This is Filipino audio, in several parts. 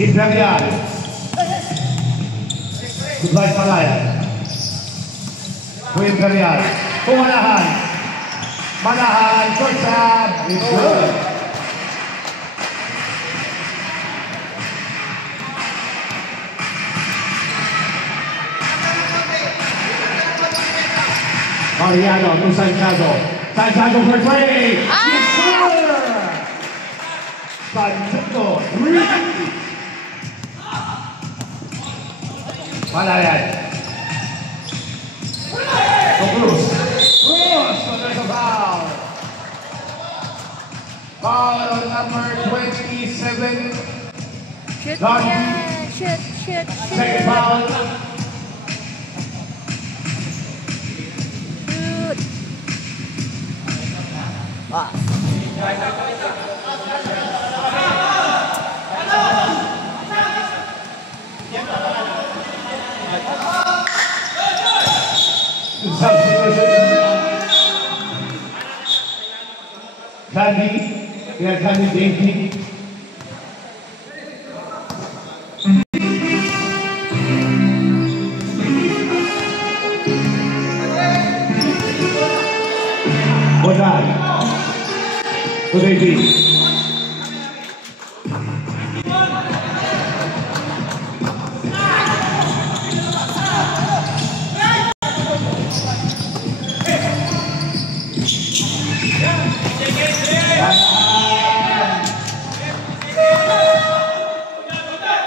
Imperial. Goodbye Palayan. Imperial. Pumanahan. Manahan. Short stab. It's good. Mariano to Santiago. Santiago for 20. It's good. Santiago. 3. Palayan. To Cruz. Cruz. So there's a foul. Foul on number 27. Shoot, shoot. Second foul. Shoot. Ah. Candy, we are Candy Dainty. Bodan, Dainty.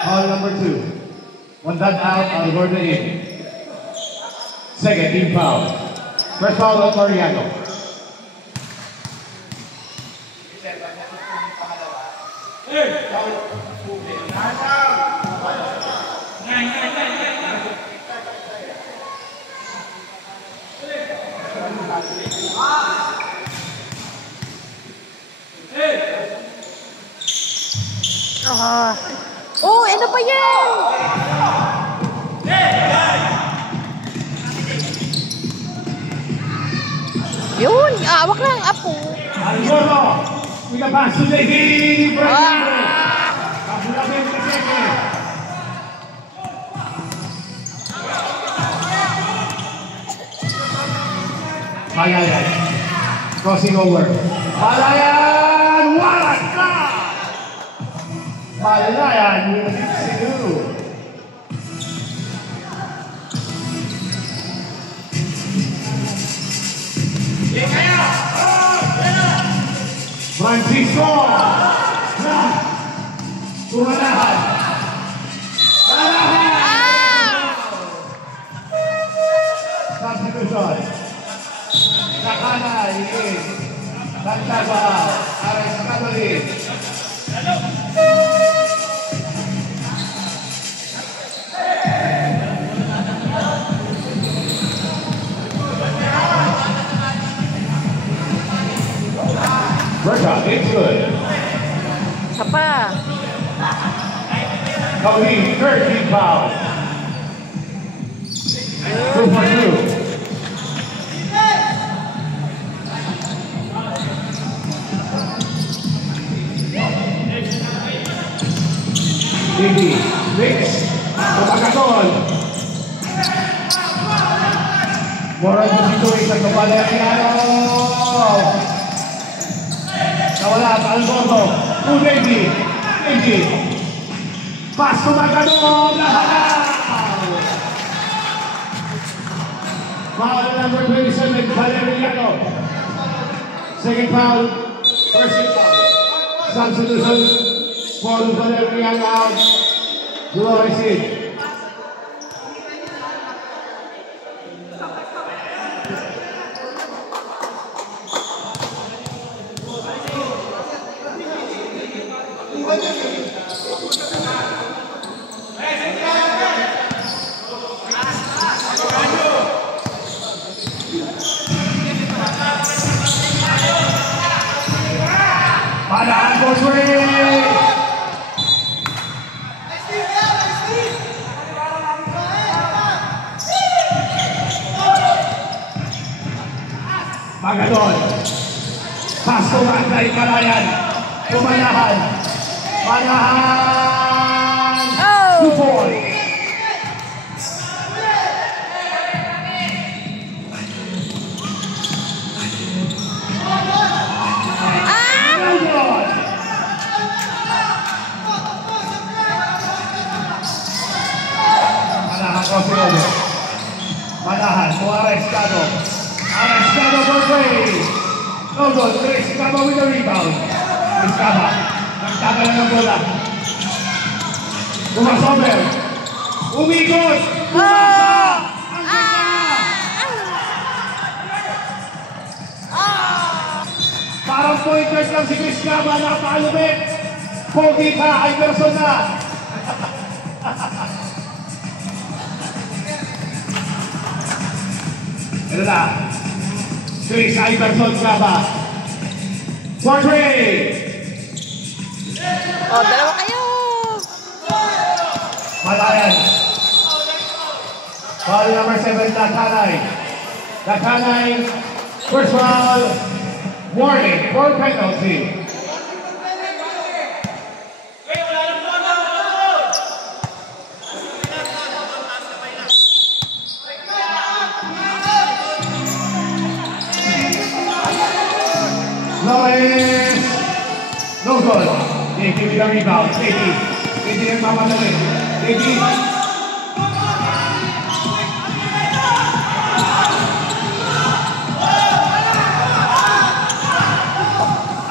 Foul number 2. One done out, Algorda in. Second, team foul. First foul on Mariano. Oh, ano pa yan? Yun, awak lang, apo. Algorda, with the pass to Dainty. Kapulabin ka second. Palayan, crossing over. Palayan, what a shot! Palayan will hit Cebu. Francisco. Pumanahan. Substitution. Sakana, Ikin. Santaga, Ares Catholic. Workout, it's good. Sapa. Cody, third team foul. 2 for 2. Didi, Rix, Pagkakon. Moral situation ng Valeriano. Nawala, Algorda. Didi. Pass to Magano. Foul number 27, Valeriano. Second foul, first foul. Substitution for Valeriano out. Dolores in. Panahan for 3. Magadon. Pasto Rangay Palayan. Pumanahan. Panahan. 2 points. Manahan to Arestado. Arestado for three. No good. Chris Caba with the rebound. Chris Caba. Nagtagal na ng bola. Kumasober. Umikot. Kumasa. Ang ganda. Parang pointers lang si Chris Caba. Napaalubit. Pogi pa. Ay person na. Ito na. Chris Iverson Caba. For three. Oh, dalawa kayo. Malayan. Foul number 7, Dakanay. Dakanay, first foul, warning for penalty. Lawrence, no good. JP with the rebound. JP nagmamadali. JP.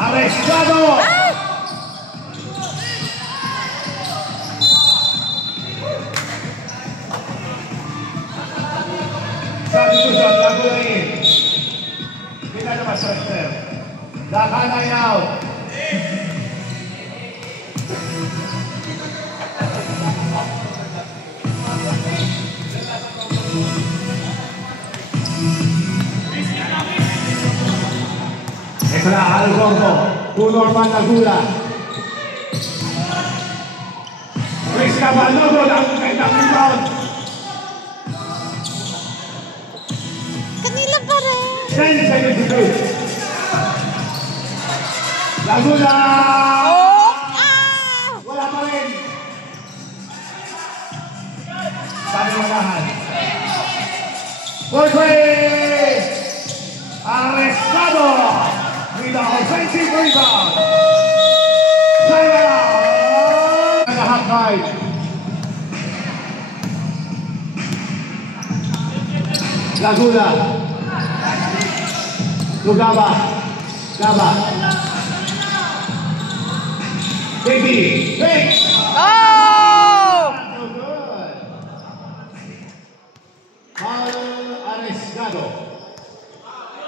Arestado. Substitution, Lagulain. Kita naman sa Esther. Dakanay out. Ito na, Algongo. Norman Lagula. Chris Cabaldo, ang kailang rebound. Kanila pa rin. 10 seconds to go. Laguna! Oh! Wala pa rin. Sabi Manahan. For three! Arestado! With the offensive rebound. Timeout! And a half time. Laguna. Lugaba. Gaba. Baby, big! Oh! So good. Foul Arestado.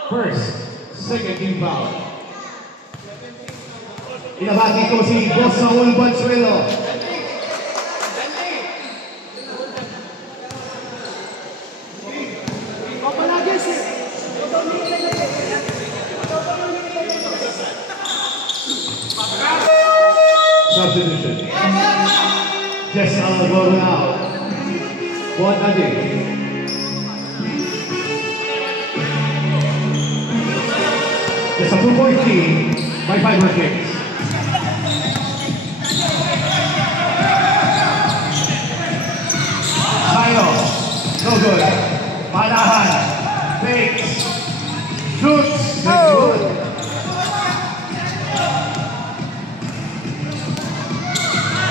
First, second team foul. Inabati ko si Boss Saul Bansuelo. Substitution. Just go now. What a day. Just a 2-point lead by 5 kicks. Sayo. No good. Manahan. Fakes. Shoots. Good.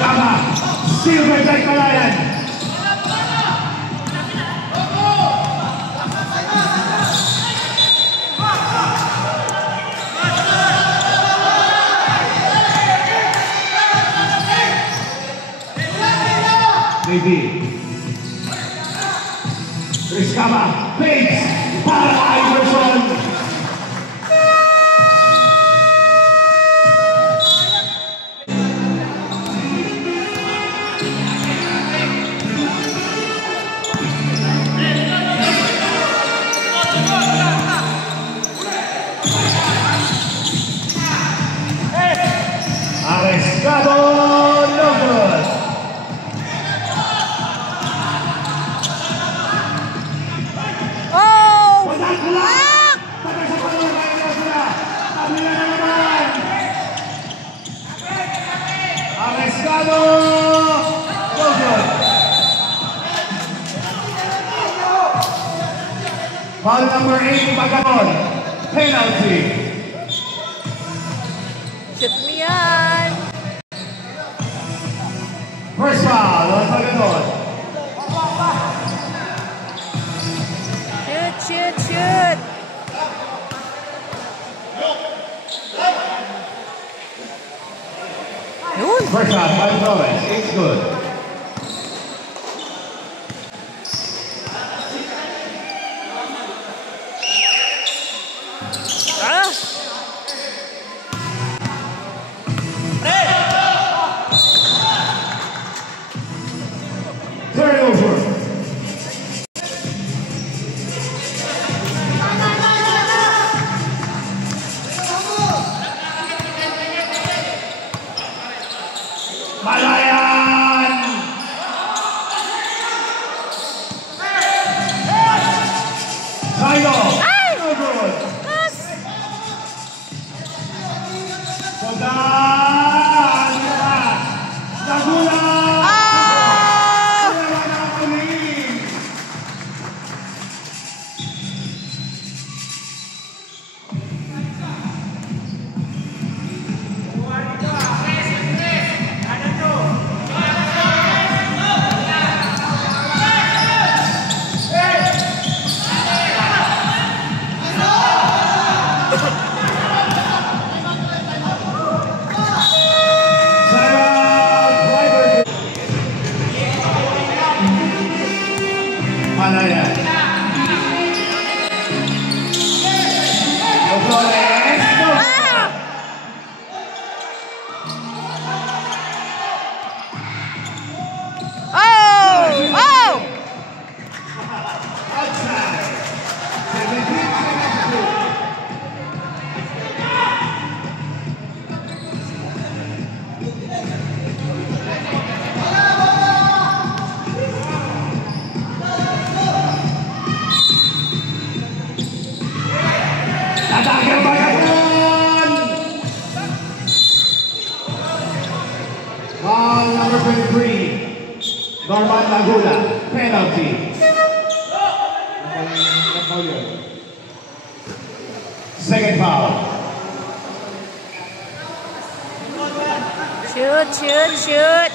Tama. Silver Jack Malayan. Maybe. Chris Caba. Fakes. Para Iverson. Arestado, no good. Oh! Arestado, no good. Foul number 8, Baganon. Penalty. Shoot mo yan. First foul on Baganon. Shoot, shoot, shoot. Yun. First shot by Flores. It's good. Ah. Turnover. Malayan! Sayo! No good! Sodaan! Nagulang! Ah! Naman ang uling! Malayan. Flores. Ah! Oh! Oh! Outside. 17-72. Tatagal Baganon! Foul number 23. Norman Laguna. Penalty. Second foul. Shoot, shoot, shoot.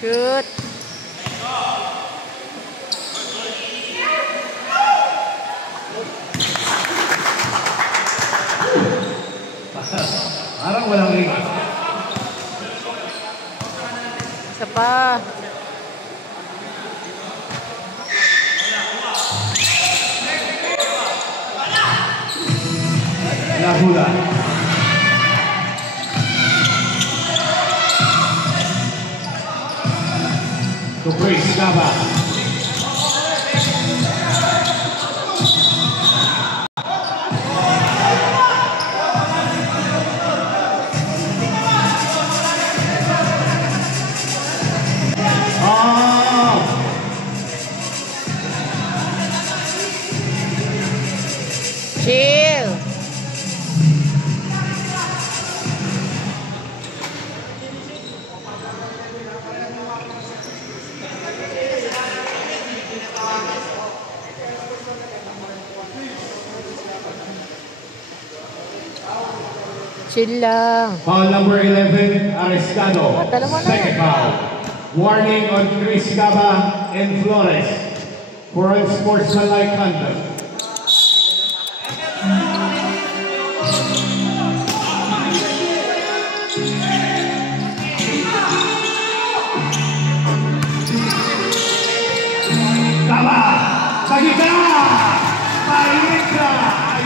Shoot. Parang walang ring. Isa pa. Laguna. To Chris Gaba. Chill. Chill lang. Foul number 11, Arestado. Dalawa na Second yan. foul. Warning on Chris Gaba and Flores for unsportsmanlike conduct. Gaba! Sa gitna! Mainit ka!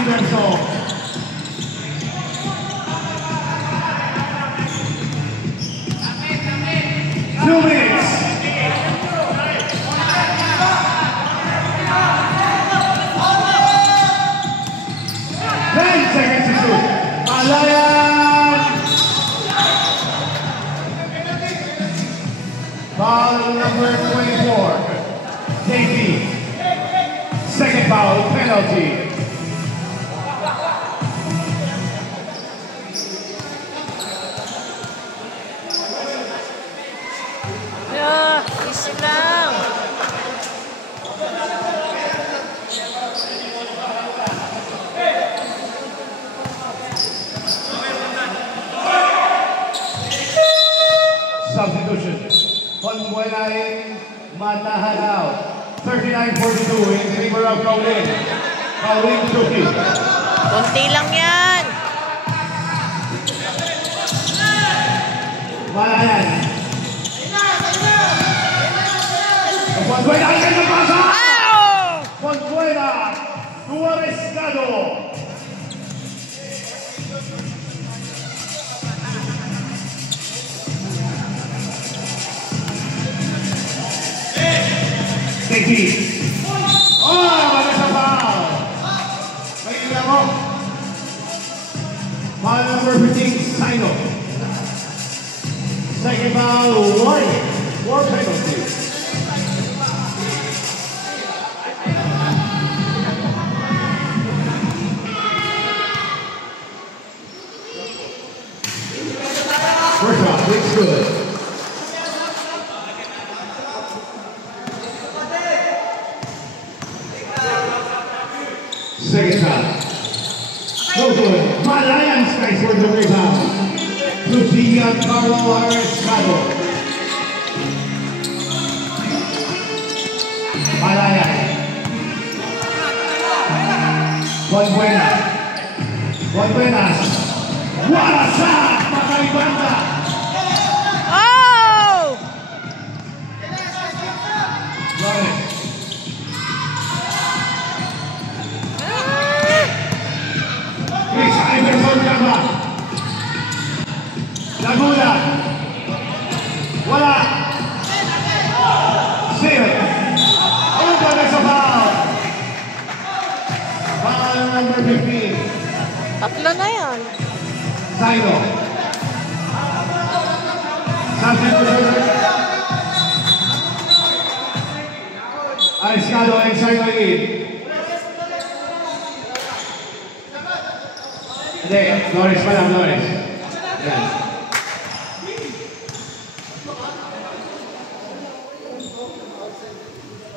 Iverson. Two minutes. 10 seconds to shoot. Malayan! Foul number 24. JP. Second foul, penalty. substitution. Conbuena in, Matahan out. 39-42 in favor of Kaulin. Kaulin Suki. Konti lang yan. Malayan. Conbuena ang kanyang pasa! Conbuena to Arescado. Teki. Mana sa foul. May ilan mo. Foul number 15, Sino. Second foul, warning. 4 penalties. First off, it's good. Second shot. No good. Malayan strikes for the rebound. To Giancarlo Arescado. Malayan. Conbuena. Conbuenas. What a shot! Macaribanda. Oh! Flores. Chris Iverson Gama. Laguna. Wala. Still. Over the foul. Foul number 15. Tatlo na yan. Sino. Substitution. Arescado and Sino lead. Hindi, Flores pa lang, Flores. Yan.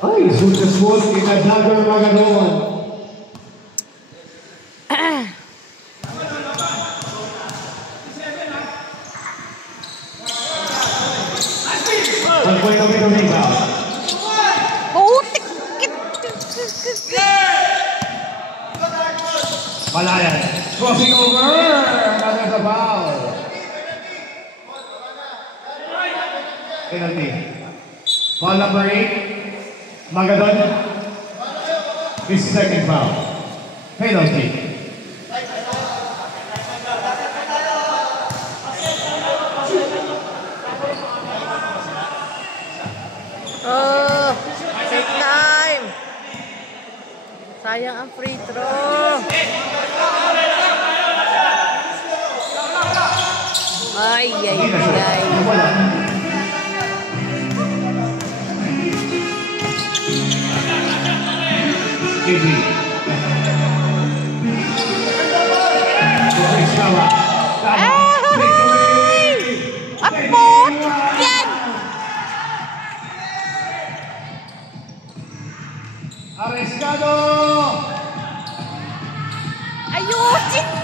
Ay, successful in another Maganon. Ang point of the rebound. Putik! Malayan. Crossing over. Another the foul. Penalty. Foul number 8. Magadon. His second foul. Penalty. Oh, take time. Sayang ang free throw. Ay, ay, ay. Kidney. Ay! Apot! Yan! Arescado! Ayusin!